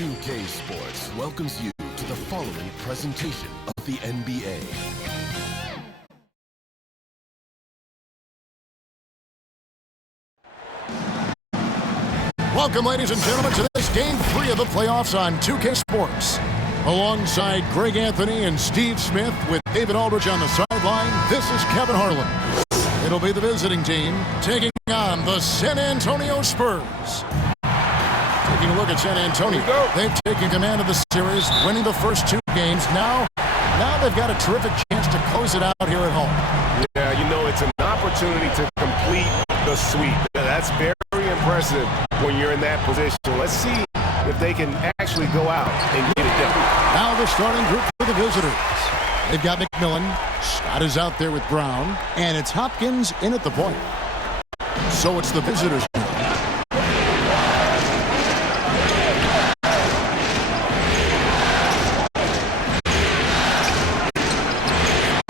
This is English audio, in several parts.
NBA2K Sports welcomes you to the following presentation of the NBA. Welcome, ladies and gentlemen, to this Game 3 of the playoffs on 2K Sports. Alongside Greg Anthony and Steve Smith with David Aldridge on the sideline, this is Kevin Harlan. It'll be the visiting team taking on the San Antonio Spurs. Taking a look at San Antonio, they've taken command of the series, winning the first two games. Now they've got a terrific chance to close it out here at home. Yeah, you know, it's an opportunity to complete the sweep. That's very impressive when you're in that position. Let's see if they can actually go out and get it done. Now the starting group for the visitors. They've got McMillan. Scott is out there with Brown. And it's Hopkins in at the point. So it's the visitors now.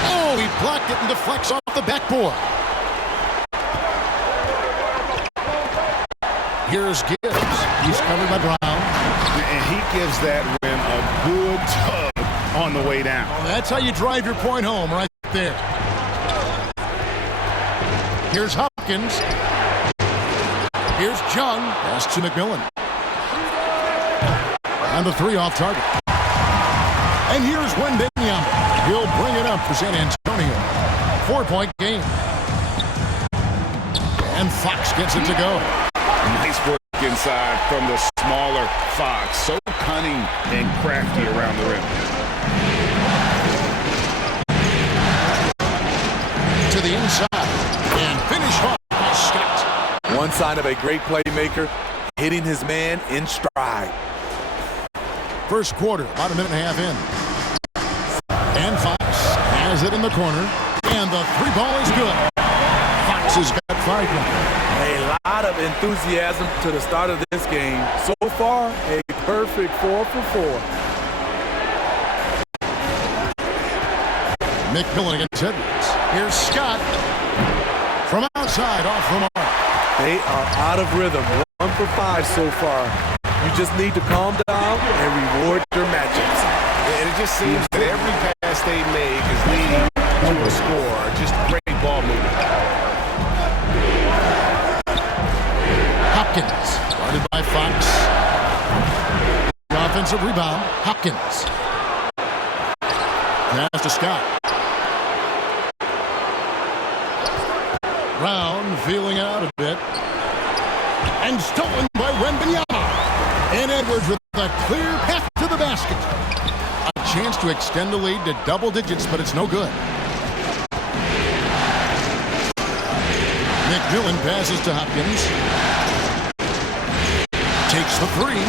Oh, he blocked it and deflects off the backboard. Here's Gibbs. He's covered by Brown. And he gives that rim a good tug on the way down. Oh, that's how you drive your point home right there. Here's Hopkins. Here's Jung. Pass to McMillan. And the three off target. And here's Wembanyama. He'll bring it up for San Antonio. 4-point game. And Fox gets it to go. Nice work inside from the smaller Fox. So cunning and crafty around the rim. To the inside. And finish off by Scott. One sign of a great playmaker, hitting his man in stride. First quarter, about a minute and a half in. And Fox has it in the corner. And the three ball is good. Fox has got 5 points. A lot of enthusiasm to the start of this game. So far, a perfect 4 for 4. McMillan against Edwards. Here's Scott. From outside, off the mark. They are out of rhythm. 1 for 5 so far. You just need to calm down and reward your matchups. And it just seems that every pass they make is leading to a score. Just great ball movement. Hopkins, guarded by Fox. The offensive rebound, Hopkins. Pass to Scott. Brown feeling out a bit. And stolen by Wembanyama. And Edwards with a clear path to the basket. A chance to extend the lead to double digits, but it's no good. McMillan passes to Hopkins. Takes the three.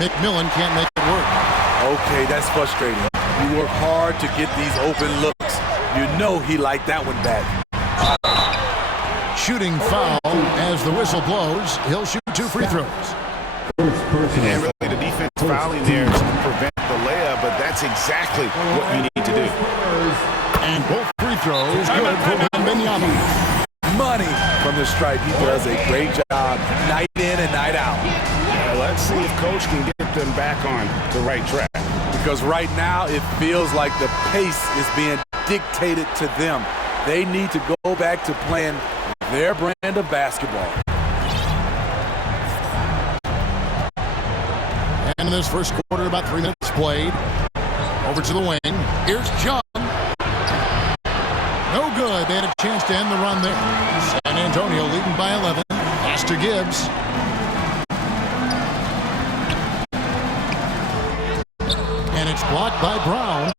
McMillan can't make it work. Okay, that's frustrating. You work hard to get these open looks. You know he liked that one back. Shooting foul as the whistle blows. He'll shoot 2 free throws. And really the defense fouling there to prevent the layup, but that's exactly what you need to do. And both free throws good for Wembanyama. Money from the stripe. He does a great job night in and night out. Let's see if Coach can get them back on the right track. Because right now it feels like the pace is being dictated to them. They need to go back to playing their brand of basketball. And in this first quarter, about 3 minutes played. Over to the wing. Here's John. No good. They had a chance to end the run there. San Antonio leading by 11. Pass to Gibbs. And it's blocked by Brown.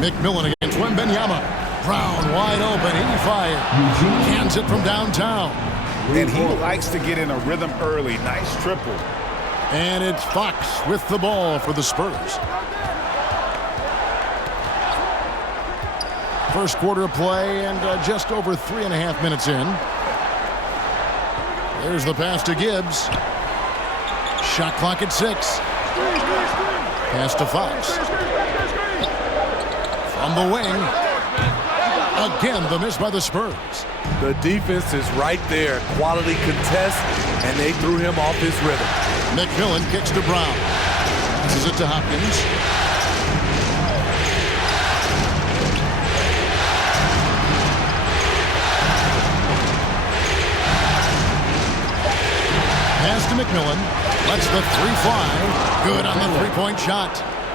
McMillan against Wembanyama. Brown wide open. He fired. Hands it from downtown. And he likes to get in a rhythm early. Nice triple. And it's Fox with the ball for the Spurs. First quarter of play and just over 3.5 minutes in. There's the pass to Gibbs. Shot clock at 6. Pass to Fox. From the wing. Again, the miss by the Spurs. The defense is right there. Quality contest, and they threw him off his rhythm. McMillan kicks to Brown. Passes it to Hopkins. Pass to McMillan. Lets the three fly. Good on the three-point shot.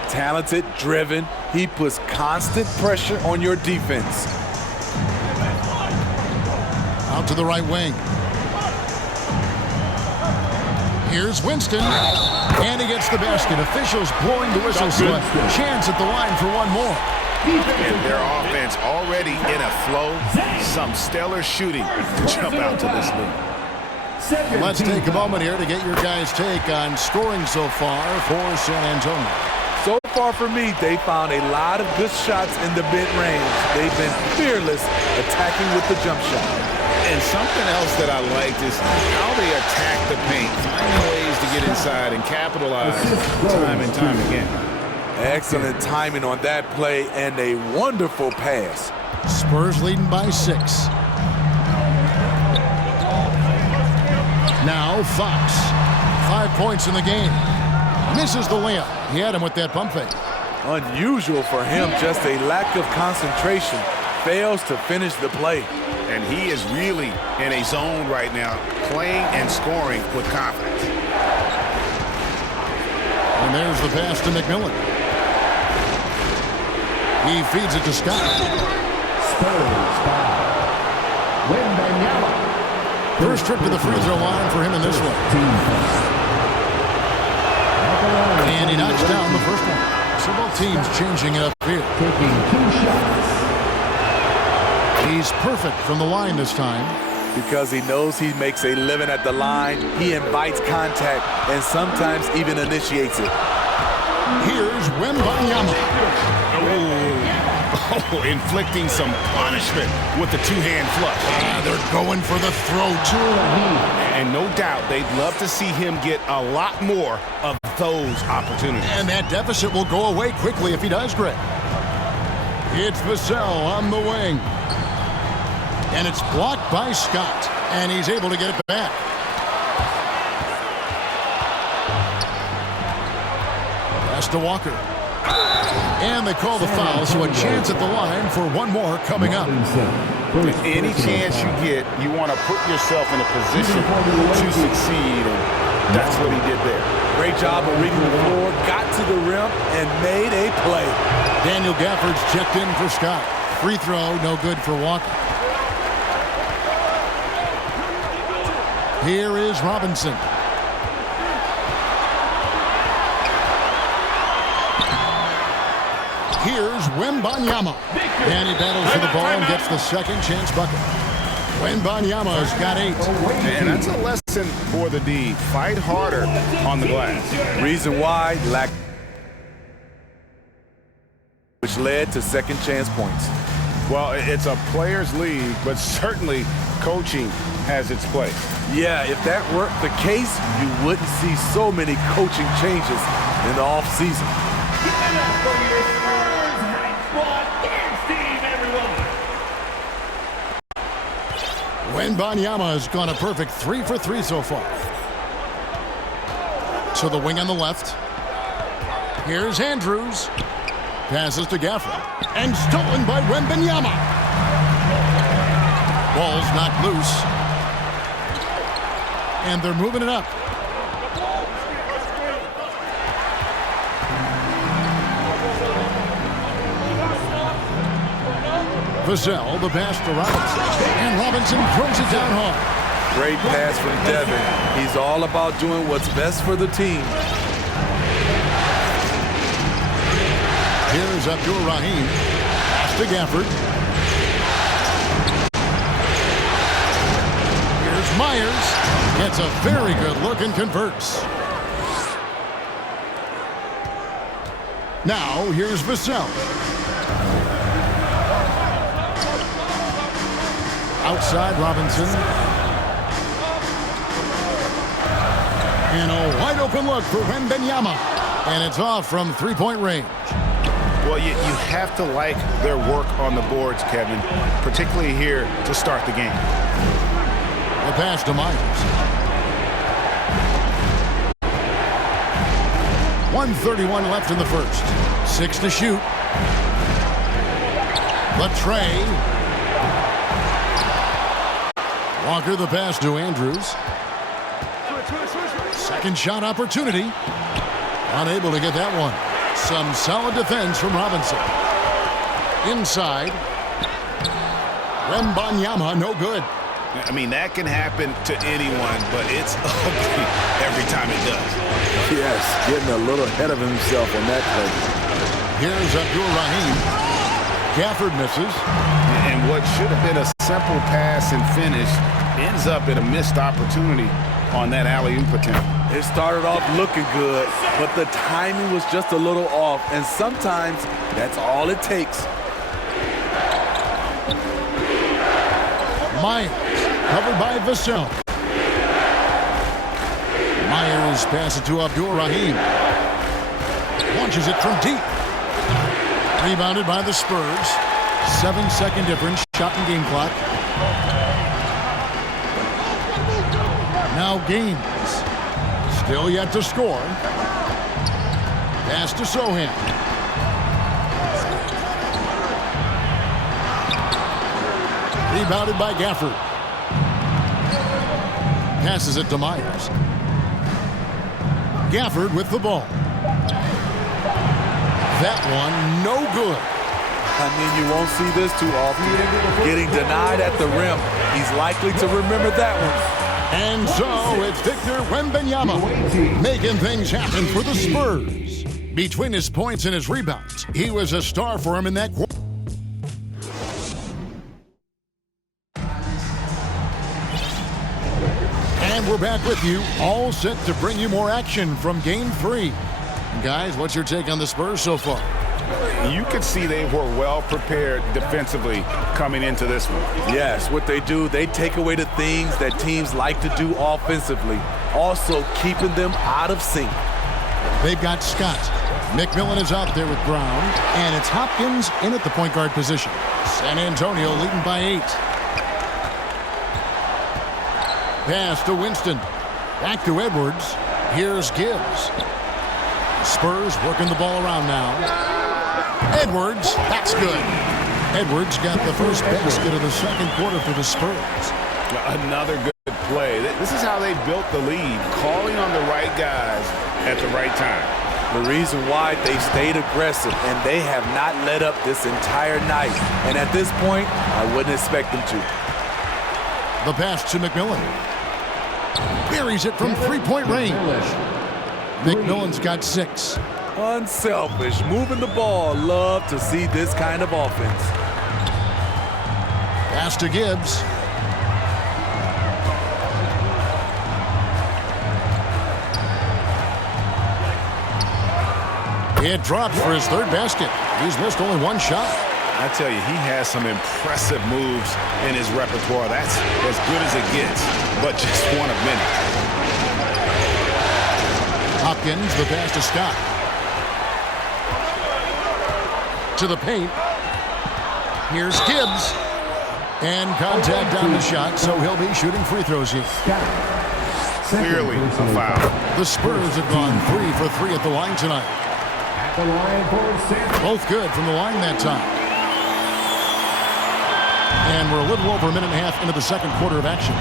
Talented, driven. He puts constant pressure on your defense. Out to the right wing. Here's Winston. And he gets the basket. Officials blowing the whistle. Chance at the line for one more. And their offense already in a flow. Some stellar shooting to jump out to this lead. Let's take a moment here to get your guys' take on scoring so far for San Antonio. So far for me, they found a lot of good shots in the mid-range. They've been fearless attacking with the jump shot. And something else that I liked is how they attack the paint, finding ways to get inside and capitalize time and time again. Excellent timing on that play and a wonderful pass. Spurs leading by 6. Now Fox. 5 points in the game. Misses the layup. He had him with that pump fake. Unusual for him, just a lack of concentration. Fails to finish the play. And he is really in a zone right now, playing and scoring with confidence. And there's the pass to McMillan. He feeds it to Scott. Spurs foul. Wembanyama. First trip to the free throw line for him in this one. And he knocks down the first one. So both teams changing it up here. Taking 2 shots. He's perfect from the line this time. Because he knows he makes a living at the line, he invites contact and sometimes even initiates it. Here's Wembanyama. Oh, inflicting some punishment with the two-hand flush. They're going for the throat. And no doubt they'd love to see him get a lot more of those opportunities. And that deficit will go away quickly if he does, Greg. It's Vassell on the wing. And it's blocked by Scott. And he's able to get it back. Pass to Walker. And they call the foul, so a chance at the line for one more coming up. Any chance you get, you want to put yourself in a position to succeed, and that's what he did there. Great job of reading the floor, got to the rim, and made a play. Daniel Gafford's checked in for Scott. Free throw, no good for Walker. Here is Robinson. Here's Wembanyama. And he battles for the ball and gets the second chance bucket. Wembanyama's got 8. And that's a lesson for the D. Fight harder on the glass. Reason why, lack, which led to second chance points. Well, it's a players' league, but certainly coaching has its place. Yeah, if that weren't the case, you wouldn't see so many coaching changes in the offseason. Wembanyama has gone a perfect 3 for 3 so far. To the wing on the left. Here's Andrews. Passes to Gafford. And stolen by Wembanyama. Ball's knocked loose. And they're moving it up. Vassell, the pass to Robinson. And Robinson throws it down hard. Great pass from Devin. He's all about doing what's best for the team. Here's Abdul Rahim. Pass to Gafford. Here's Myers. Gets a very good look and converts. Now, here's Vassell. Outside Robinson. And a wide open look for Wembanyama. And it's off from 3-point range. Well, you have to like their work on the boards, Kevin, particularly here to start the game. The pass to Myers. 1:31 left in the first. 6 to shoot. The tray. Walker the pass to Andrews. Second shot opportunity. Unable to get that one. Some solid defense from Robinson. Inside. Wembanyama, no good. I mean, that can happen to anyone, but it's ugly every time it does. Yes, getting a little ahead of himself on that play. Here's Abdul-Rahim. Gafford misses. And what should have been a simple pass and finish ends up in a missed opportunity on that alley-oop attempt. It started off looking good, but the timing was just a little off, and sometimes that's all it takes. Myers, covered by Vassell. Myers passes it to Abdul-Rahim. Launches it from deep. Rebounded by the Spurs. 7-second difference, shot and game clock. Now Gaines. Still yet to score. Pass to Sohan. Rebounded by Gafford. Passes it to Myers. Gafford with the ball. That one, no good. I mean, you won't see this too often. Getting denied at the rim. He's likely to remember that one. And so it's Victor Wembanyama making things happen for the Spurs. Between his points and his rebounds, he was a star for him in that quarter. And we're back with you, all set to bring you more action from Game 3. Guys, what's your take on the Spurs so far? You could see they were well prepared defensively coming into this one. Yes, what they do, they take away the things that teams like to do offensively, also keeping them out of sync. They've got Scott. McMillan is out there with Brown, and it's Hopkins in at the point guard position. San Antonio leading by 8. Pass to Winston. Back to Edwards. Here's Gibbs. Spurs working the ball around now. Edwards, that's good. Edwards got the first basket of the second quarter for the Spurs. Another good play. This is how they built the lead, calling on the right guys at the right time. The reason why they stayed aggressive, and they have not let up this entire night. And at this point, I wouldn't expect them to. The pass to McMillan. Buries it from three-point range. McMillan's got 6. Unselfish, moving the ball. Love to see this kind of offense. Pass to Gibbs. It drops for his third basket. He's missed only one shot. I tell you, he has some impressive moves in his repertoire. That's as good as it gets, but just one of many. Hopkins, the pass to Scott. To the paint. Here's Gibbs. And contact on the shot, so he'll be shooting free throws here. Clearly a foul. The Spurs have gone 3 for 3 at the line tonight. Both good from the line that time. And we're a little over a minute and a half into the second quarter of action.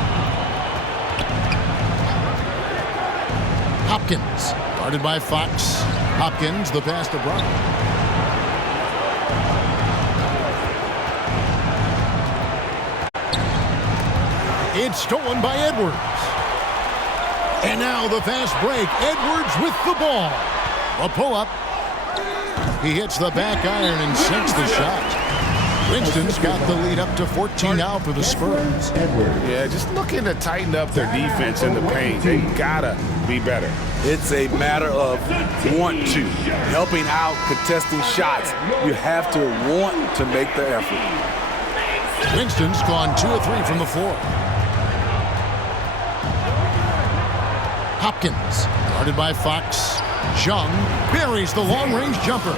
Hopkins, guarded by Fox. Hopkins, the pass to Brown. It's stolen by Edwards. And now the fast break. Edwards with the ball. A pull-up. He hits the back iron and sinks the shot. Winston's got the lead up to 14 now for the Spurs. Yeah, just looking to tighten up their defense in the paint. They gotta be better. It's a matter of want to. Helping out, contesting shots. You have to want to make the effort. Winston's gone 2 of 3 from the floor. Hopkins, guarded by Fox. Jung buries the long-range jumper.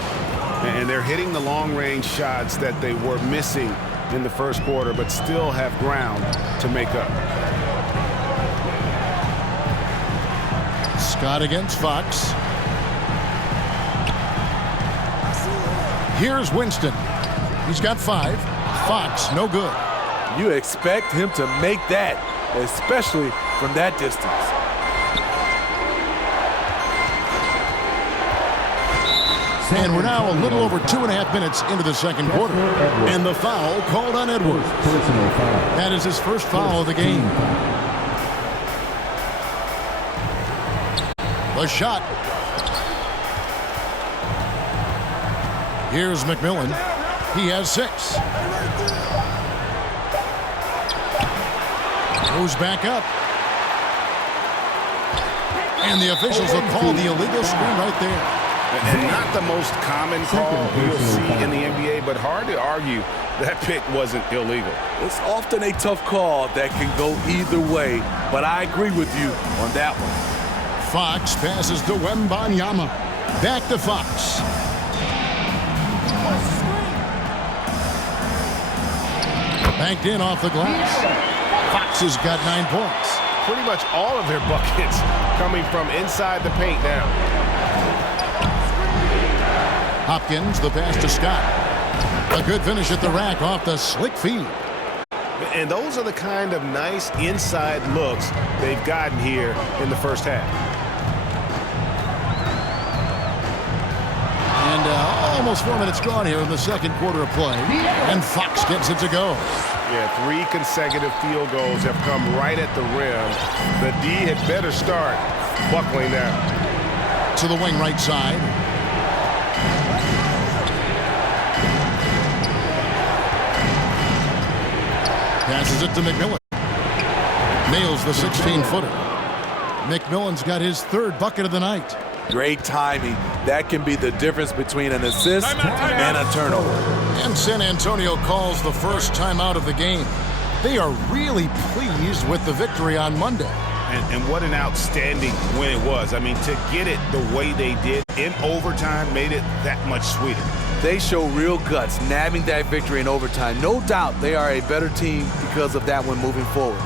And they're hitting the long-range shots that they were missing in the first quarter, but still have ground to make up. Scott against Fox. Here's Winston. He's got 5. Fox, no good. You expect him to make that, especially from that distance. And we're now a little over 2.5 minutes into the second quarter. And the foul called on Edwards. Personal foul. That is his first foul of the game. The shot. Here's McMillan. He has 6. Goes back up. And the officials will call the illegal screen right there. And not the most common call you'll see in the NBA, but hard to argue that pick wasn't illegal. It's often a tough call that can go either way, but I agree with you on that one. Fox passes to Wembanyama. Back to Fox. Banked in off the glass. Fox has got 9 points. Pretty much all of their buckets coming from inside the paint now. Hopkins, the pass to Scott. A good finish at the rack off the slick feed. And those are the kind of nice inside looks they've gotten here in the first half. And almost 4 minutes gone here in the second quarter of play. And Fox gets it to go. Yeah, 3 consecutive field goals have come right at the rim. The D had better start buckling now. To the wing right side. Passes it to McMillan. Nails the 16-footer. McMillan's got his 3rd bucket of the night. Great timing. That can be the difference between an assist and a turnover. And San Antonio calls the first timeout of the game. They are really pleased with the victory on Monday. And what an outstanding win it was. I mean, to get it the way they did in overtime made it that much sweeter. They show real guts, nabbing that victory in overtime. No doubt they are a better team because of that one moving forward.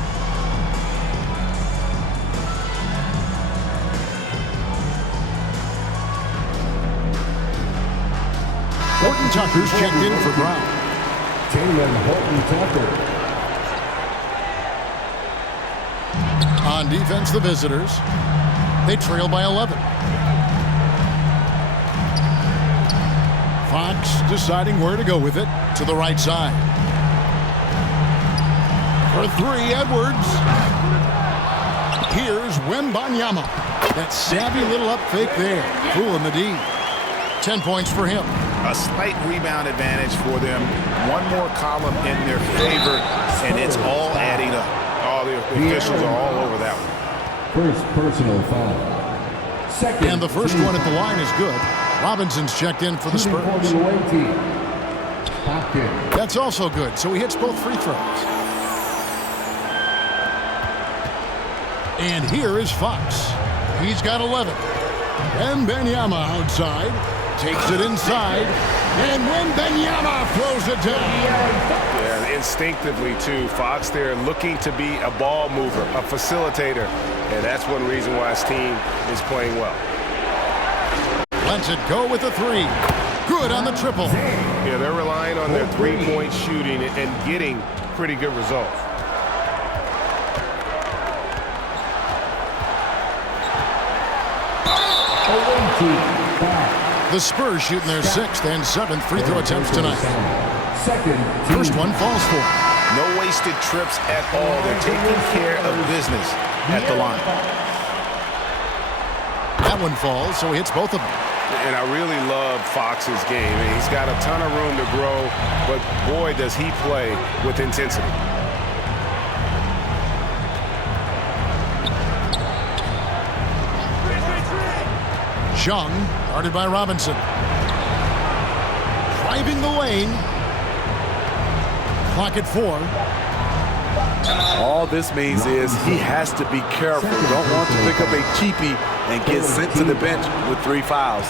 Horton Tucker's checked in for Brown. Taylor Horton Tucker. On defense, the visitors. They trail by 11. Fox deciding where to go with it. To the right side. For 3, Edwards. Here's Wembanyama. That savvy little up fake there. Fooling the D. 10 points for him. A slight rebound advantage for them. One more column in their favor, and it's all adding up. All the officials are all over that one. First personal foul. Second. And the first one at the line is good. Robinson's checked in for the Spurs. That's also good, so he hits both free throws. And here is Fox. He's got 11. Wembanyama outside. Takes it inside. And Wembanyama throws it down. Yeah, instinctively, too. Fox there looking to be a ball mover, a facilitator. And that's one reason why his team is playing well. Lets it go with a 3. Good on the triple. Yeah, they're relying on their three-point shooting and getting pretty good results. The Spurs shooting their 6th and 7th free throw attempts tonight. First one falls for. No wasted trips at all. They're taking care of business at the line. That one falls, so he hits both of them. And I really love Fox's game. I mean, he's got a ton of room to grow, but boy, does he play with intensity. Chung, guarded by Robinson. Driving the lane. Clock at 4. All this means is he has to be careful. Don't want to pick up a cheapie and get sent to the bench with 3 fouls.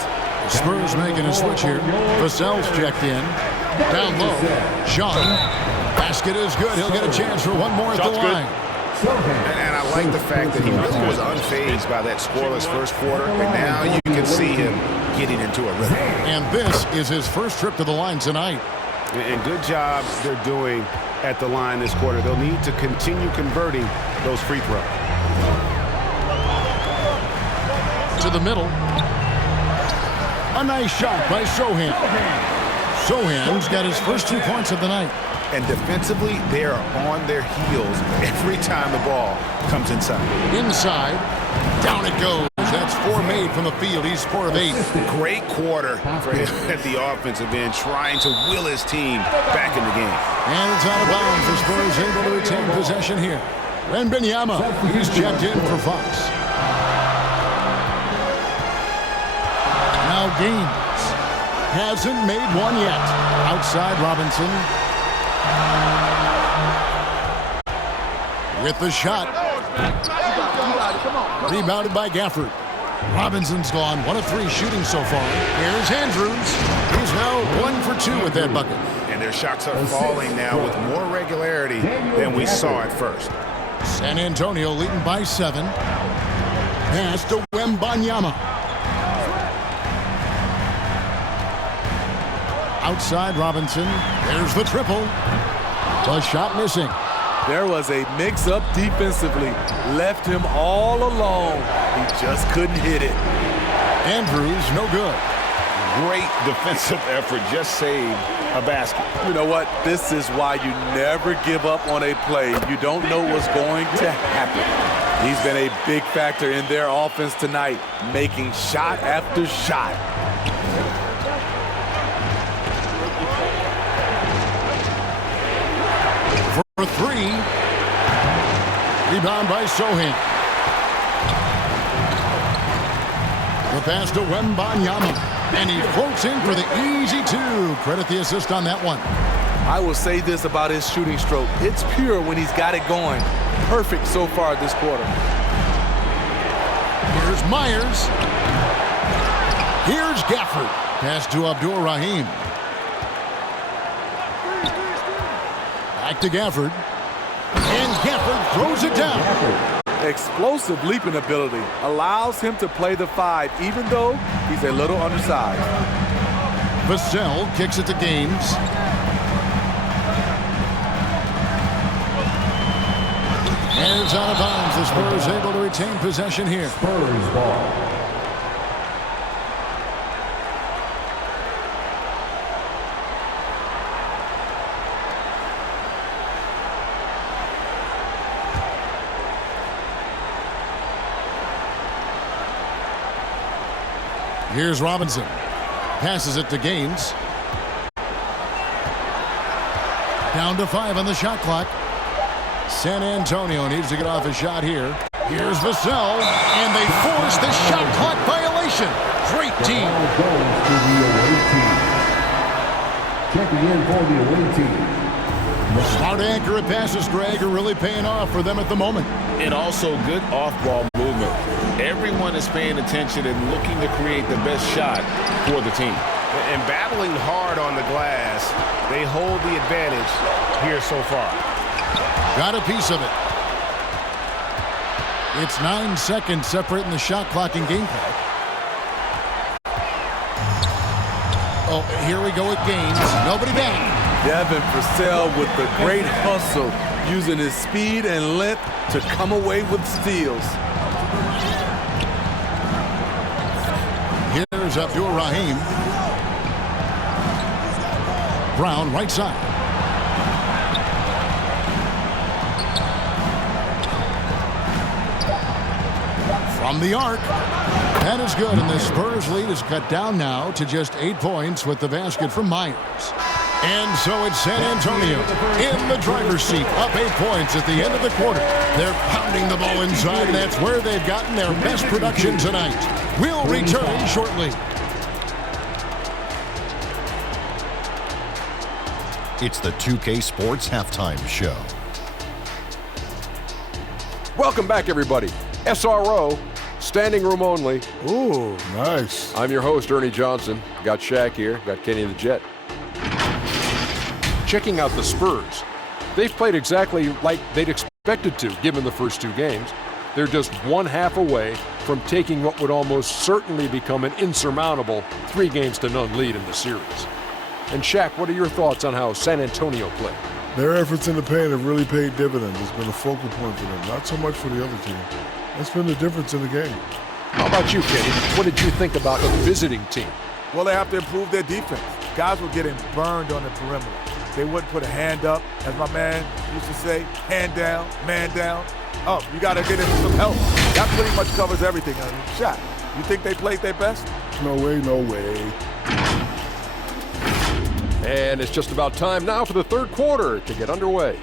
Spurs making a switch here. Vassell's checked in. Down low. Sean. Basket is good. He'll get a chance for one more at the line. And I like the fact that he really was unfazed by that scoreless first quarter, and now you can see him getting into a rhythm. And this is his first trip to the line tonight. And good job they're doing at the line this quarter. They'll need to continue converting those free throws. To the middle. A nice shot by Sohan. Sohan's got his first 2 points of the night. And defensively, they are on their heels every time the ball comes inside. Inside. Down it goes. That's 4 made from the field. He's 4 of 8. Great quarter for him at the offensive end, trying to will his team back in the game. And it's out of bounds. The Spurs able to retain possession here. Wembanyama, he's checked in for Fox. Now Gaines hasn't made one yet. Outside Robinson. With the shot. Rebounded by Gafford. Robinson's gone 1 of 3 shooting so far. Here's Andrews. He's now 1 for 2 with that bucket. And their shots are falling now with more regularity than we saw at first. San Antonio leading by 7. Pass to Wembanyama. Outside Robinson. There's the triple. The shot missing. There was a mix-up defensively. Left him all alone. He just couldn't hit it. Andrews, no good. Great defensive effort. Just saved a basket. You know what? This is why you never give up on a play. You don't know what's going to happen. He's been a big factor in their offense tonight, making shot after shot. For 3. Rebound by Sohan. The pass to Wembanyama. And he floats in for the easy 2. Credit the assist on that one. I will say this about his shooting stroke. It's pure when he's got it going. Perfect so far this quarter. Here's Myers. Here's Gafford. Pass to Abdul-Rahim. Back to Gafford. And Gafford throws it down. Explosive leaping ability allows him to play the 5, even though he's a little undersized. Vassell kicks it to Gaines. And it's out of bounds. The Spurs able to retain possession here. Spurs ball. Here's Robinson. Passes it to Gaines. Down to 5 on the shot clock. San Antonio needs to get off a shot here. Here's Vassell, and they force the shot clock violation. Great team. The ball goes to the away team. Checking in for the away team. Smart accurate passes, Greg, are really paying off for them at the moment. And also good off-ball movement. Everyone is paying attention and looking to create the best shot for the team. And battling hard on the glass, they hold the advantage here so far. Got a piece of it. It's 9 seconds separating the shot clock and game clock. Oh, here we go with Gaines. Nobody back. Devin Purcell with the great hustle, using his speed and length to come away with steals. Here's Abdul-Rahim. Brown, right side. From the arc. That is good, and the Spurs lead is cut down now to just 8 points with the basket from Myers. And so it's San Antonio in the driver's seat, up 8 points at the end of the quarter. They're pounding the ball inside, and that's where they've gotten their best production tonight. We'll return shortly. It's the 2K Sports Halftime Show. Welcome back, everybody. SRO Standing room only. Ooh, nice. I'm your host, Ernie Johnson. Got Shaq here. Got Kenny the Jet. Checking out the Spurs. They've played exactly like they'd expected to, given the first two games. They're just 1/2 away from taking what would almost certainly become an insurmountable 3-0 lead in the series. And Shaq, what are your thoughts on how San Antonio played? Their efforts in the paint have really paid dividends. It's been a focal point for them, not so much for the other team. That's been the difference in the game. How about you, Kenny? What did you think about the visiting team? Well, they have to improve their defense. Guys were getting burned on the perimeter. They wouldn't put a hand up, as my man used to say, hand down, man down. Oh, you got to get into some help. That pretty much covers everything. I mean, Shaq, you think they played their best? No way, no way. And it's just about time now for the third quarter to get underway.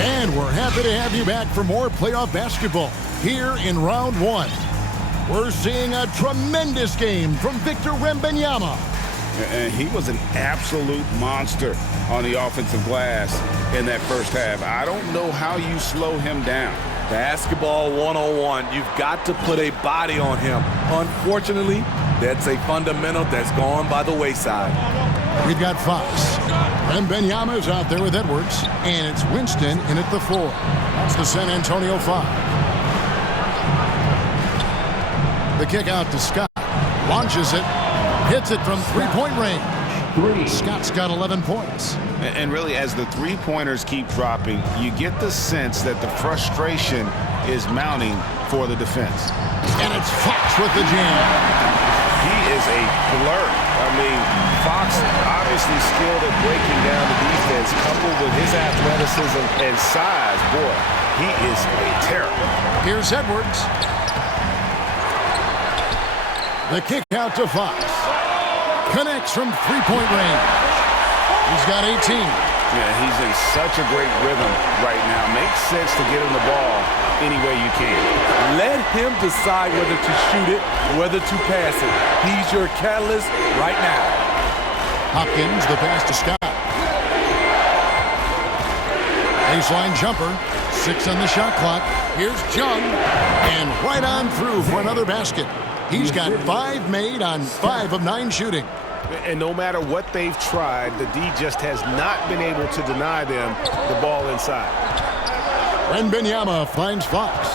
And we're happy to have you back for more playoff basketball here in round one. We're seeing a tremendous game from Victor Wembanyama. And he was an absolute monster on the offensive glass in that first half. I don't know how you slow him down. Basketball 101. You've got to put a body on him. Unfortunately, that's a fundamental that's gone by the wayside. We've got Fox. Wembanyama's out there with Edwards, and it's Winston in at the 4. That's the San Antonio 5. The kick out to Scott. Launches it. Hits it from three-point range. Scott's got 11 points. And really, as the three-pointers keep dropping, you get the sense that the frustration is mounting for the defense. And it's Fox with the jam. He is a blur. I mean, Fox obviously skilled at breaking down the defense, coupled with his athleticism and size. Boy, he is a terror. Here's Edwards. The kick out to Fox. Connects from three-point range. He's got 18. Yeah, he's in such a great rhythm right now. Makes sense to get him the ball any way you can. Let him decide whether to shoot it, whether to pass it. He's your catalyst right now. Hopkins, the pass to Scott. Baseline jumper. 6 on the shot clock. Here's Jung. And right on through for another basket. He's got 5 made on 5 of 9 shooting. And no matter what they've tried, the D just has not been able to deny them the ball inside. Wembanyama finds Fox.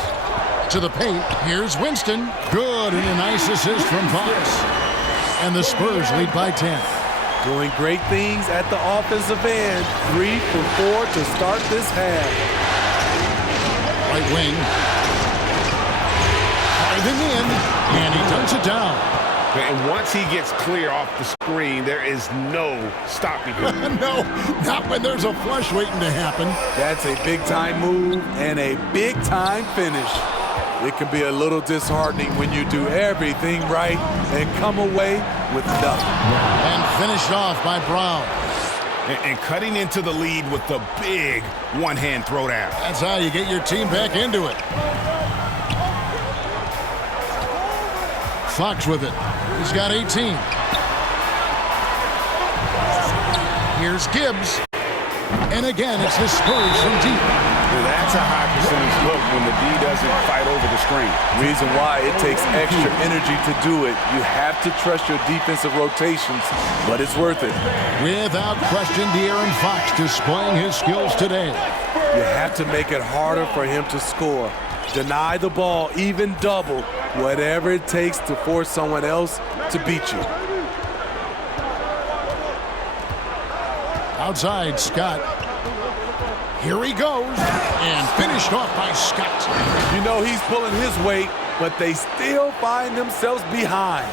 To the paint, here's Winston. Good, and a nice assist from Fox. And the Spurs lead by 10. Doing great things at the offensive end. 3 for 4 to start this half. Right wing. Driving in, and he dunks it down. And once he gets clear off the screen, there is no stopping him. No, not when there's a flush waiting to happen. That's a big-time move and a big-time finish. It can be a little disheartening when you do everything right and come away with nothing. And finished off by Brown. And cutting into the lead with the big one-hand throwdown. That's how you get your team back into it. Fox with it. He's got 18. Here's Gibbs. And again, it's the Spurs from deep. That's a high percentage look when the D doesn't fight over the screen. Reason why it takes extra energy to do it. You have to trust your defensive rotations, but it's worth it. Without question, De'Aaron Fox displaying his skills today. You have to make it harder for him to score. Deny the ball, even double, whatever it takes to force someone else to beat you. Outside, Scott. Here he goes, and finished off by Scott. You know he's pulling his weight, but they still find themselves behind.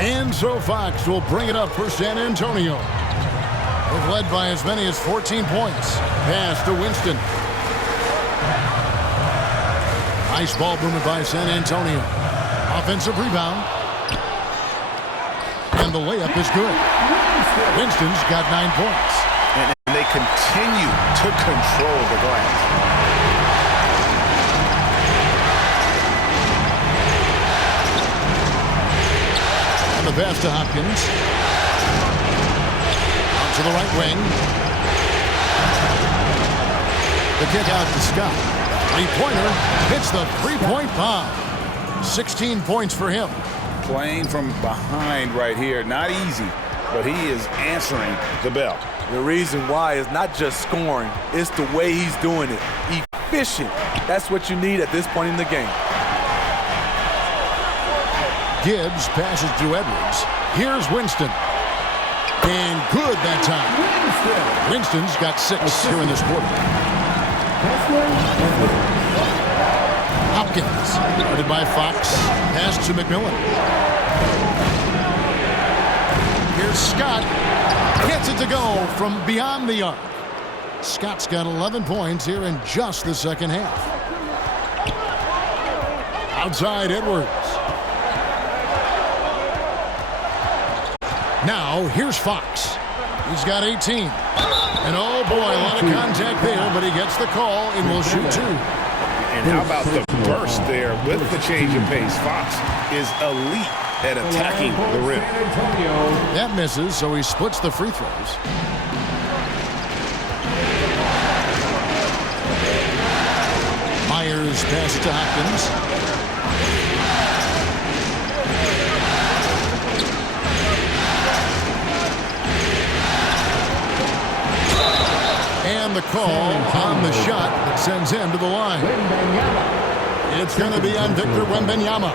And so Fox will bring it up for San Antonio. They've led by as many as 14 points. Pass to Winston. Nice ball movement by San Antonio. Offensive rebound. And the layup is good. Winston's got 9 points. And they continue to control the glass. the pass to Hopkins. Out to the right wing. The kick out to Scott. Three-pointer hits the three-point bomb. 16 points for him. Playing from behind right here. Not easy, but he is answering the bell. The reason why is not just scoring, it's the way he's doing it. Efficient. That's what you need at this point in the game. Gibbs passes to Edwards. Here's Winston. And good that time. Winston's got 6 here in this quarter. Hopkins, guarded by Fox. Pass to McMillan. Here's Scott. Gets it to go from beyond the arc. Scott's got 11 points here in just the second half. Outside Edwards. Now, here's Fox. He's got 18. And oh boy, a lot of contact there, but he gets the call and will shoot 2. And how about the burst there with the change of pace? Fox is elite at attacking the rim. That misses, so he splits the free throws. Myers passes to Hopkins. And the call on the shot that sends him to the line. It's going to be on Victor Wembanyama.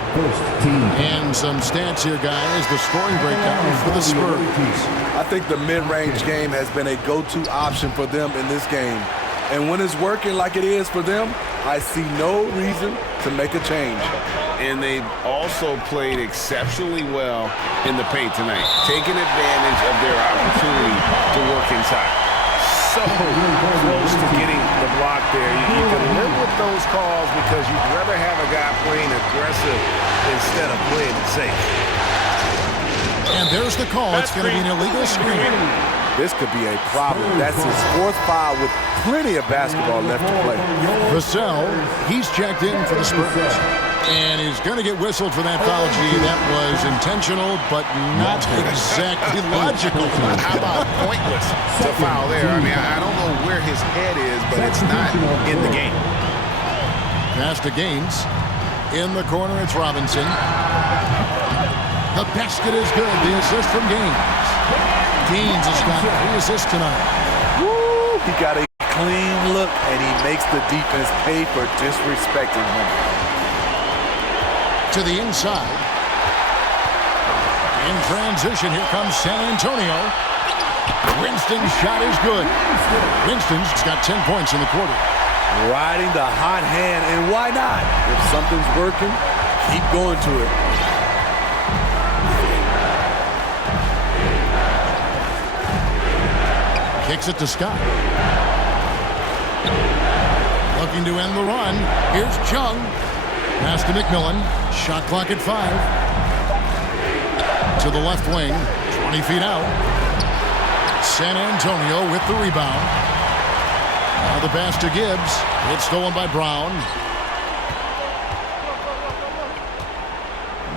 And some stats here, guys. The scoring breakdown for the Spurs. I think the mid-range game has been a go-to option for them in this game. And when it's working like it is for them, I see no reason to make a change. And they've also played exceptionally well in the paint tonight, taking advantage of their opportunity to work inside. So close to getting the block there. You can live with those calls because you'd rather have a guy playing aggressive instead of playing it safe. And there's the call. It's going to be an illegal screen. This could be a problem. That's his 4th foul with plenty of basketball left to play. Vassell, he's checked in for the Spurs. And he's going to get whistled for that foul, G. That was intentional, but not exactly logical. How about pointless to foul there? I mean, I don't know where his head is, but it's not in the game. Pass to Gaines. In the corner, it's Robinson. The basket is good. The assist from Gaines. Gaines has got 3 assists tonight. Woo! He got a clean look, and he makes the defense pay for disrespecting him. To the inside. In transition, here comes San Antonio. Winston's shot is good. Winston's got 10 points in the quarter. Riding the hot hand, and why not? If something's working, keep going to it. Kicks it to Scott. Looking to end the run. Here's Chung. Pass to McMillan. Shot clock at 5. To the left wing. 20 feet out. San Antonio with the rebound. Now the pass to Gibbs. It's stolen by Brown.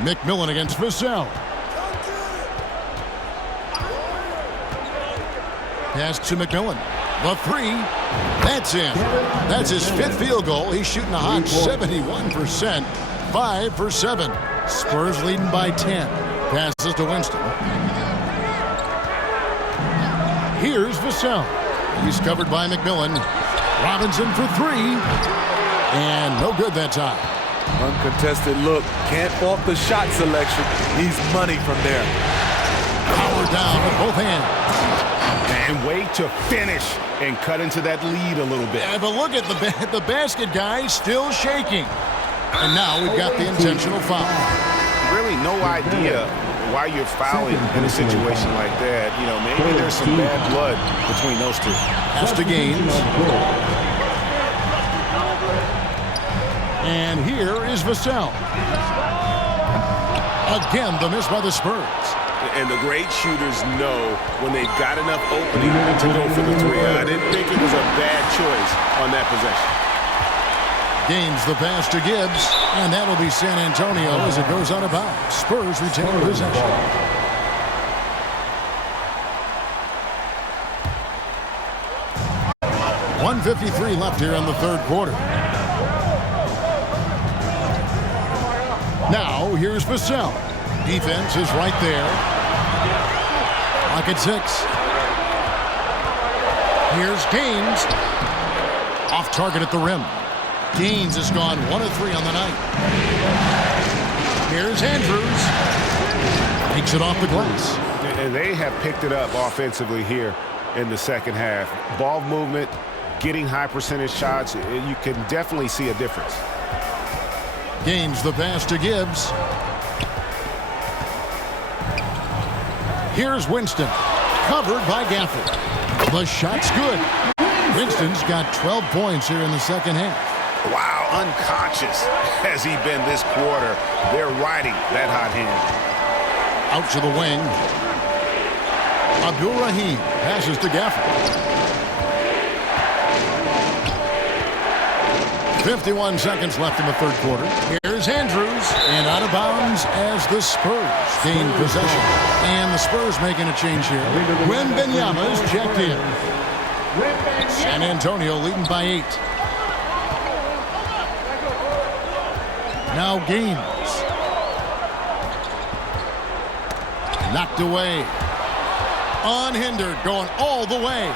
McMillan against Vassell. Pass to McMillan. The 3. That's in. That's his 5th field goal. He's shooting a hot 71%. 5 for 7. Spurs leading by 10. Passes to Winston. Here's Vassell. He's covered by McMillan. Robinson for 3. And no good that time. Uncontested look. Can't fault the shot selection. He's money from there. Power down with both hands. And wait to finish and cut into that lead a little bit. Yeah, but look at the basket guy still shaking. And now we've got the intentional foul. Really no idea why you're fouling in a situation like that. You know, maybe there's some bad blood between those two. Pass to Gaines. And here is Vassell. Again, the miss by the Spurs. And the great shooters know when they've got enough opening to go for the 3. I didn't think it was a bad choice on that possession. Gaines the pass to Gibbs. And that'll be San Antonio as it goes out of bounds. Spurs retain possession. .153 left here in the third quarter. Now, here's Vassell. Defense is right there. Clock at 6. Here's Gaines. Off target at the rim. Gaines has gone 1 of 3 on the night. Here's Andrews. Takes it off the glass. And they have picked it up offensively here in the second half. Ball movement, getting high percentage shots, you can definitely see a difference. Gaines the pass to Gibbs. Here's Winston. Covered by Gafford. The shot's good. Winston's got 12 points here in the second half. Wow, unconscious has he been this quarter. They're riding that hot hand. Out to the wing. Abdul Rahim passes to Gafford. 51 seconds left in the third quarter. Here's Andrews, and out of bounds as the Spurs gain possession. And the Spurs making a change here. Wembanyama is checked in. San Antonio leading by 8. Now Gaines. Knocked away. Unhindered, going all the way.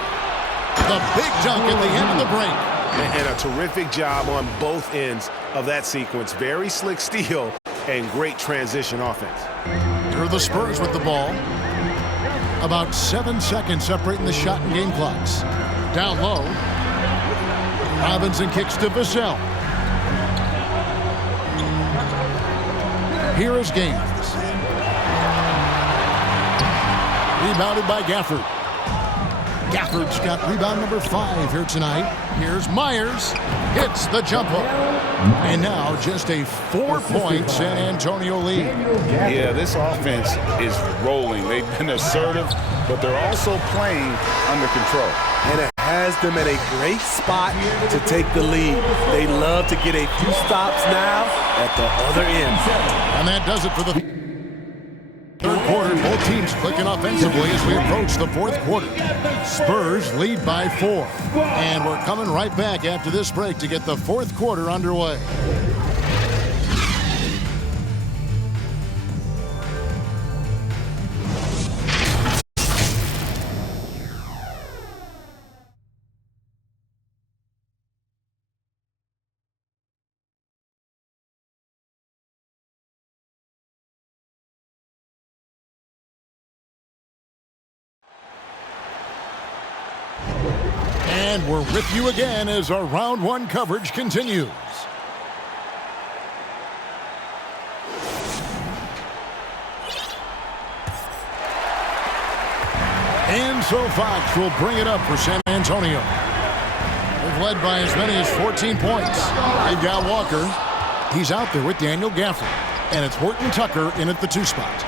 The big dunk at the end of the break. And a terrific job on both ends of that sequence. Very slick steal and great transition offense. Here are the Spurs with the ball. About 7 seconds separating the shot and game clocks. Down low. Robinson kicks to Vassell. Here is Gaines. Rebounded by Gafford. Gafford's got rebound number 5 here tonight. Here's Myers. Hits the jump hook. And now just a 4-point San Antonio lead. Yeah, this offense is rolling. They've been assertive, but they're also playing under control. And it has them at a great spot to take the lead. They love to get a few stops now at the other end. And that does it for the third quarter. Both teams clicking offensively as we approach the fourth quarter. Spurs lead by 4. And we're coming right back after this break to get the fourth quarter underway. And we're with you again as our round 1 coverage continues. And so Fox will bring it up for San Antonio. They've led by as many as 14 points. They've got Walker. He's out there with Daniel Gafford. And it's Horton Tucker in at the 2 spot.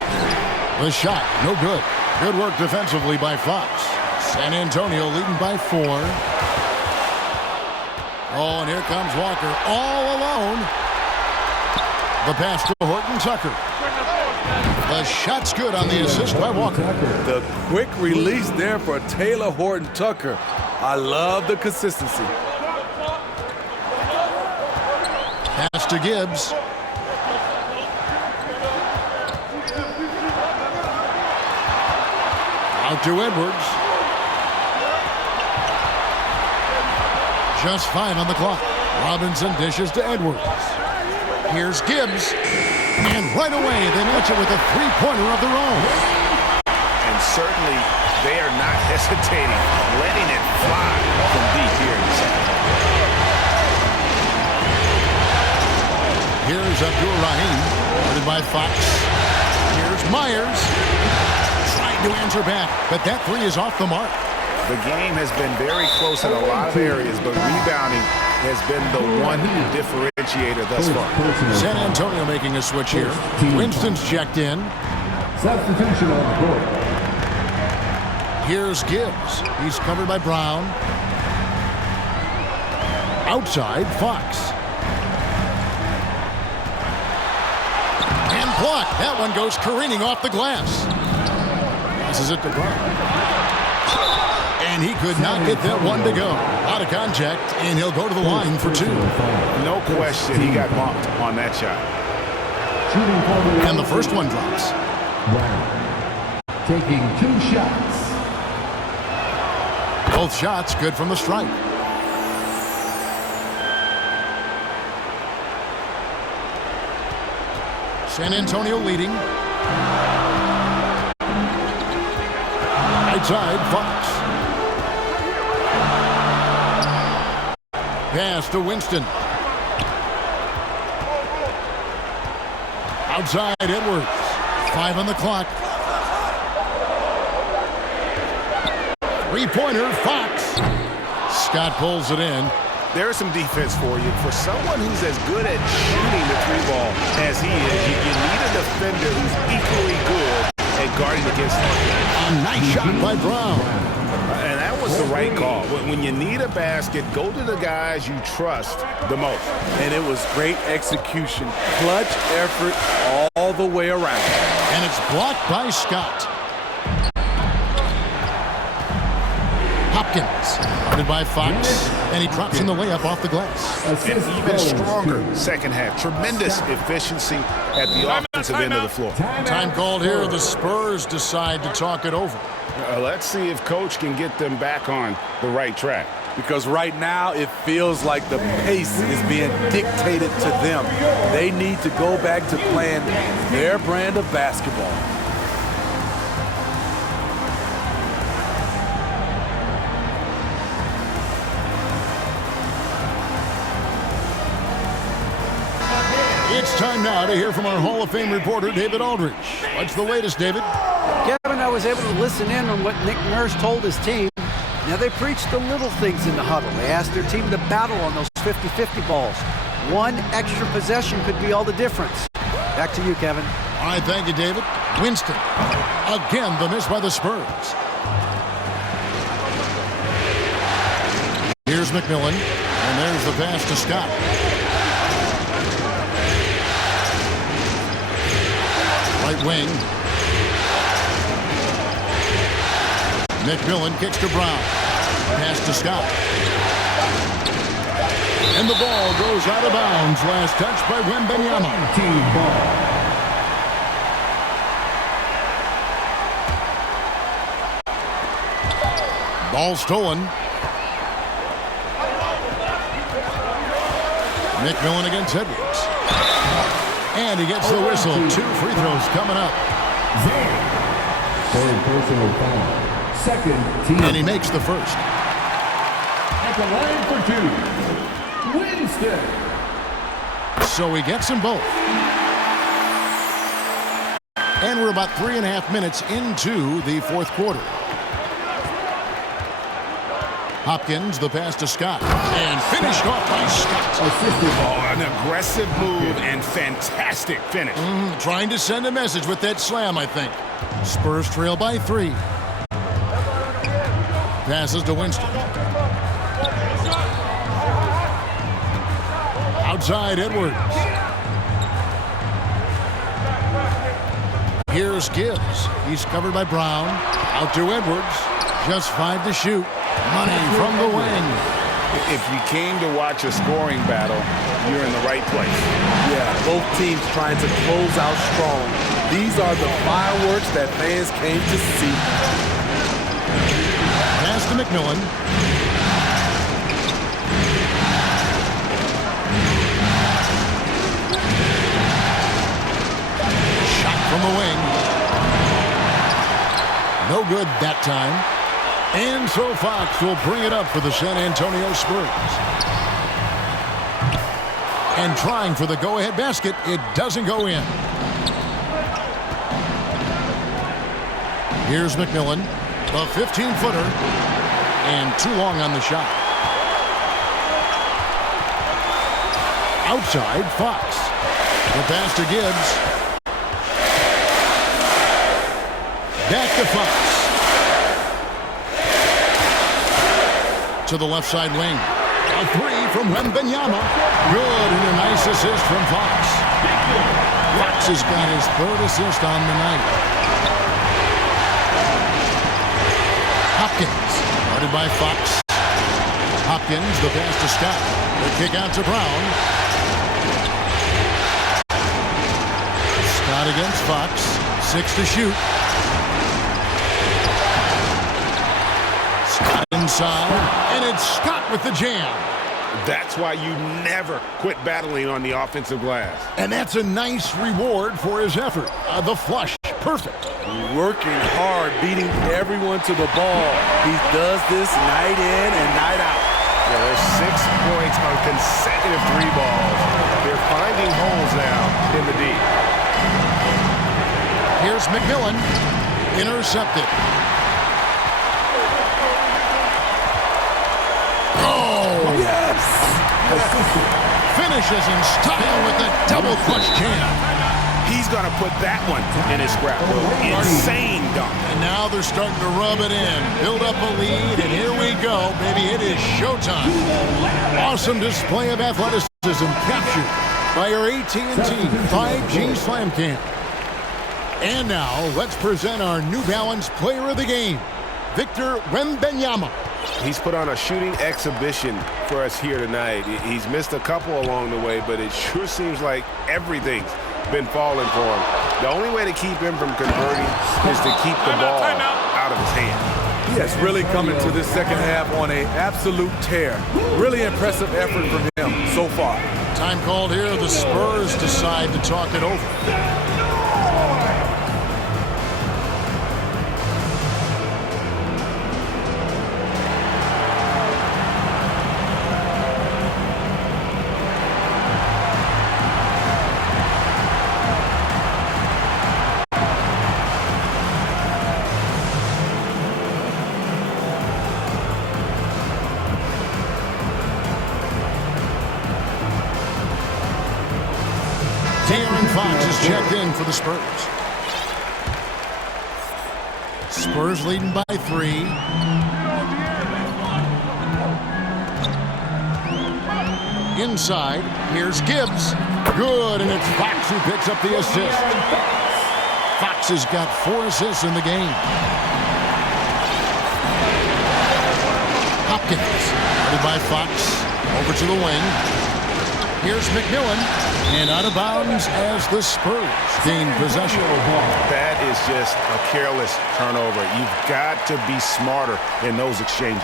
The shot, no good. Good work defensively by Fox. San Antonio leading by 4. Oh, and here comes Walker all alone. The pass to Horton Tucker. The shot's good on the assist by Walker. The quick release there for Taylor Horton Tucker. I love the consistency. Pass to Gibbs. Out to Edwards. Just 5 on the clock. Robinson dishes to Edwards. Here's Gibbs. And right away, they match it with a 3-pointer of their own. And certainly, they are not hesitating, letting it fly from deep here in the second. Here's Abdul Rahim, guarded by Fox. Here's Myers. Trying to answer back, but that 3 is off the mark. The game has been very close in a lot of areas, but rebounding has been the one differentiator thus far. San Antonio making a switch here. Winston's checked in. Substitution on the court. Here's Gibbs. He's covered by Brown. Outside, Fox. block. That one goes careening off the glass. Passes it to Brown. And he could not get that one to go. Out of contact, and he'll go to the line for two. No question, he got bumped on that shot. And the first one drops. Brown taking 2 shots. Both shots good from the stripe. San Antonio leading. Right side, Fox. Pass to Winston. Outside, Edwards. 5 on the clock. Three-pointer, Fox. Scott pulls it in. There's some defense for you. For someone who's as good at shooting the 3-ball as he is, you need a defender who's equally good at guarding against him. A nice shot by Brown. And that was the right call. When you need a basket, go to the guys you trust the most. And it was great execution. Clutch effort all the way around. And it's blocked by Scott. Hopkins, guarded by Fox, and he drops in the layup off the glass. And even stronger second half. Tremendous efficiency at the offensive end of the floor. Time called here. The Spurs decide to talk it over. Let's see if Coach can get them back on the right track. Because right now it feels like the pace is being dictated to them. They need to go back to playing their brand of basketball. It's time now to hear from our Hall of Fame reporter, David Aldridge. What's the latest, David? Kevin, I was able to listen in on what Nick Nurse told his team. Now, they preached the little things in the huddle. They asked their team to battle on those 50-50 balls. One extra possession could be all the difference. Back to you, Kevin. All right, thank you, David. Winston. Again, the miss by the Spurs. Here's McMillan, and there's the pass to Scott. Right wing. McMillan kicks to Brown. Pass to Scott. And the ball goes out of bounds. Last touch by Wembanyama. Team ball. Ball stolen. McMillan against Edwards. And he gets the whistle. 2 free throws coming up. Third personal foul. Second team. And he makes the first. At the line for 2. Winston. So he gets them both. And we're about 3.5 minutes into the fourth quarter. Hopkins, the pass to Scott. And finished off by Scott. Oh, an aggressive move and fantastic finish. Trying to send a message with that slam, I think. Spurs trail by 3. Passes to Winston. Outside, Edwards. Here's Gibbs. He's covered by Brown. Out to Edwards. Just 5 to shoot. Money from the wing. If you came to watch a scoring battle, you're in the right place. Yeah, both teams trying to close out strong. These are the fireworks that fans came to see. Pass to McMillan. Shot from the wing. No good that time. And so Fox will bring it up for the San Antonio Spurs. And trying for the go-ahead basket, it doesn't go in. Here's McMillan, a 15-footer, and too long on the shot. Outside, Fox. The pass to Gibbs. Back to Fox. To the left side wing. A 3 from Wembanyama. Good, and a nice assist from Fox. Fox Fox has got his third assist on the night. Hopkins, guarded by Fox. Hopkins, the pass to Scott. The kick out to Brown. Scott against Fox. 6 to shoot. Scott inside, and it's Scott with the jam. That's why you never quit battling on the offensive glass. And that's a nice reward for his effort. The flush, perfect. Working hard, beating everyone to the ball. He does this night in and night out. Yeah, there's 6 points on consecutive 3 balls. They're finding holes now in the D. Here's McMillan, intercepted. Oh, yes! Finishes in style with a double clutch jam. He's going to put that one in his scrapbook. Insane dunk. And now they're starting to rub it in, build up a lead, and here we go, baby. It is showtime. Awesome display of athleticism captured by our AT&T 5G Slam Cam. And now let's present our New Balance Player of the Game, Victor Wembanyama. He's put on a shooting exhibition for us here tonight. He's missed a couple along the way, but it sure seems like everything's been falling for him. The only way to keep him from converting is to keep the ball out of his hand. He has really come into this second half on an absolute tear. Really impressive effort from him so far. Time called here. The Spurs decide to talk it over. Fox is checked in for the Spurs. Spurs leading by 3. Inside, here's Gibbs. Good, and it's Fox who picks up the assist. Fox has got 4 assists in the game. Hopkins, guarded by Fox, over to the wing. Here's McMillan, and out of bounds as the Spurs gain possession of the ball. That is just a careless turnover. You've got to be smarter in those exchanges.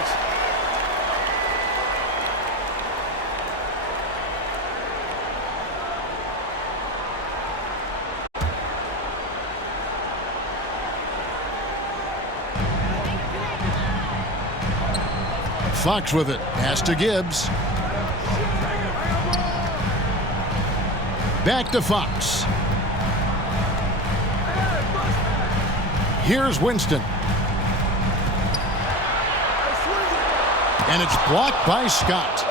Fox with it, pass to Gibbs. Back to Fox. Here's Winston. And it's blocked by Scott.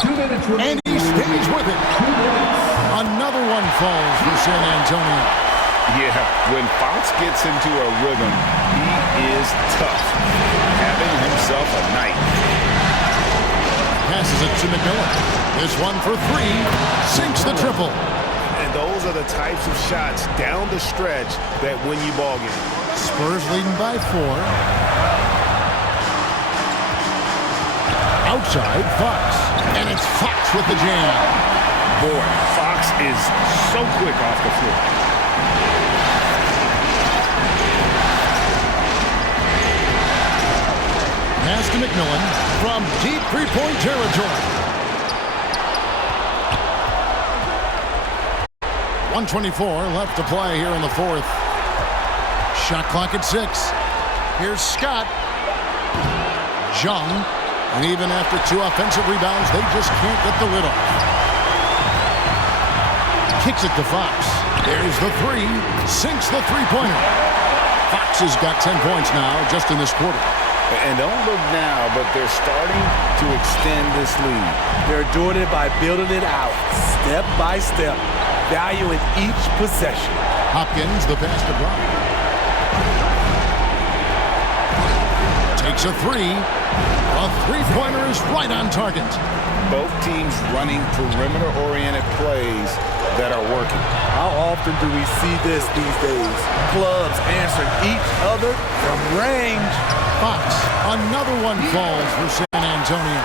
2 minutes remaining. And he stays with it. Another one falls for San Antonio. Yeah, when Fox gets into a rhythm, he is tough. Having himself a night. Passes it to McMillan. This one for 3. Sinks the triple. And those are the types of shots down the stretch that win you ball games. Spurs leading by 4. Outside, Fox. And it's Fox with the jam. Boy, Fox is so quick off the floor. Pass to McMillan from deep three-point territory. 1:24 left to play here in the 4th. Shot clock at 6. Here's Scott. Jung. And even after 2 offensive rebounds, they just can't get the lid off. Kicks it to Fox. There's the 3. Sinks the three-pointer. Fox has got 10 points now just in this quarter. And don't look now, but they're starting to extend this lead. They're doing it by building it out, step by step, valuing each possession. Hopkins, the pass to Brown. Takes a 3. A three-pointer is right on target. Both teams running perimeter-oriented plays that are working. How often do we see this these days? Clubs answering each other from range. Fox, another one falls for San Antonio.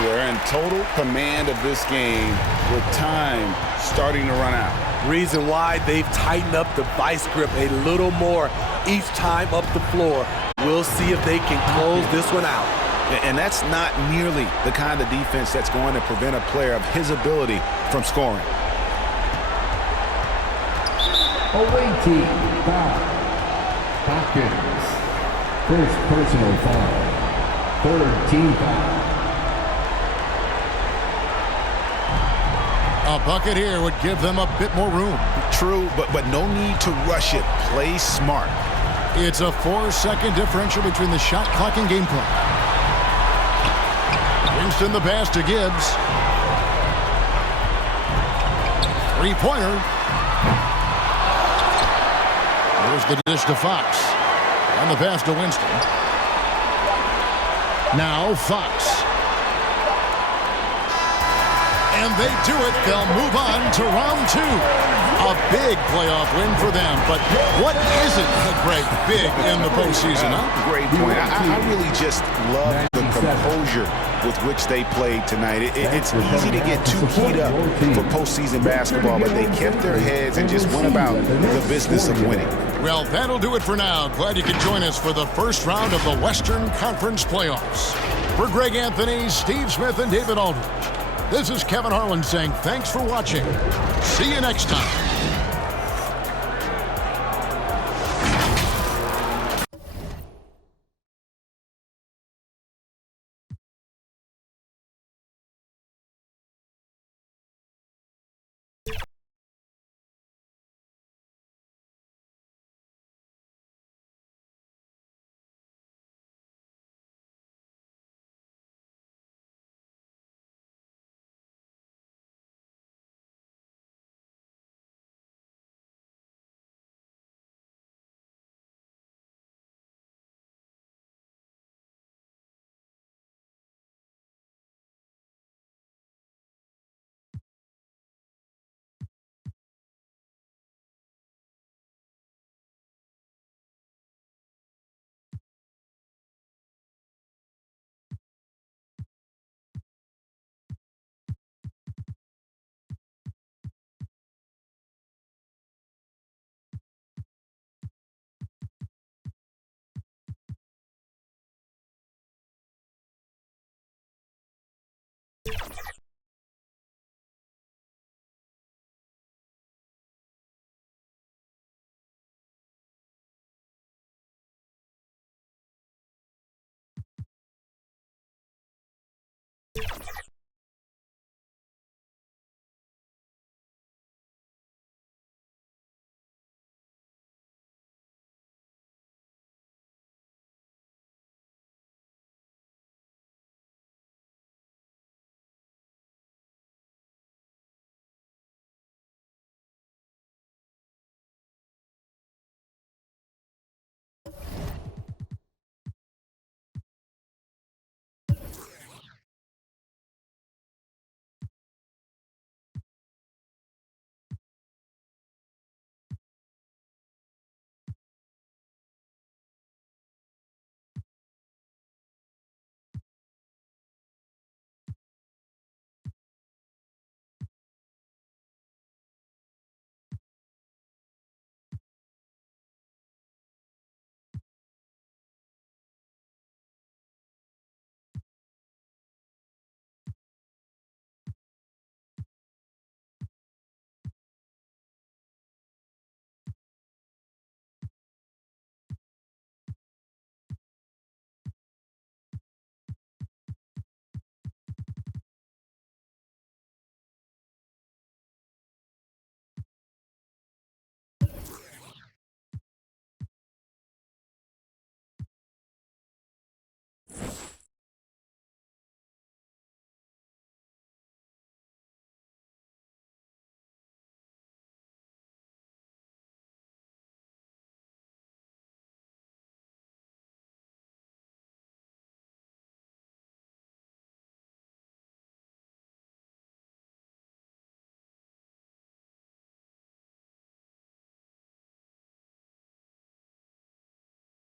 They're in total command of this game with time starting to run out. Reason why they've tightened up the vice grip a little more each time up the floor. We'll see if they can close this one out. And that's not nearly the kind of defense that's going to prevent a player of his ability from scoring. Away team, foul. Hopkins. First personal foul. Third team foul. A bucket here would give them a bit more room. True, but no need to rush it. Play smart. It's a 4-second differential between the shot clock and game clock. Winston the pass to Gibbs. Three-pointer. There's the dish to Fox. And the pass to Winston. Now Fox. And they do it. They'll move on to round 2. A big playoff win for them. But what isn't, Greg, big in the postseason, huh? Great point. I really just love the composure with which they played tonight. It's easy to get too keyed up for postseason basketball, but they kept their heads and just went about the business of winning. Well, that'll do it for now. Glad you could join us for the first round of the Western Conference Playoffs. For Greg Anthony, Steve Smith, and David Aldridge, this is Kevin Harlan saying thanks for watching. See you next time.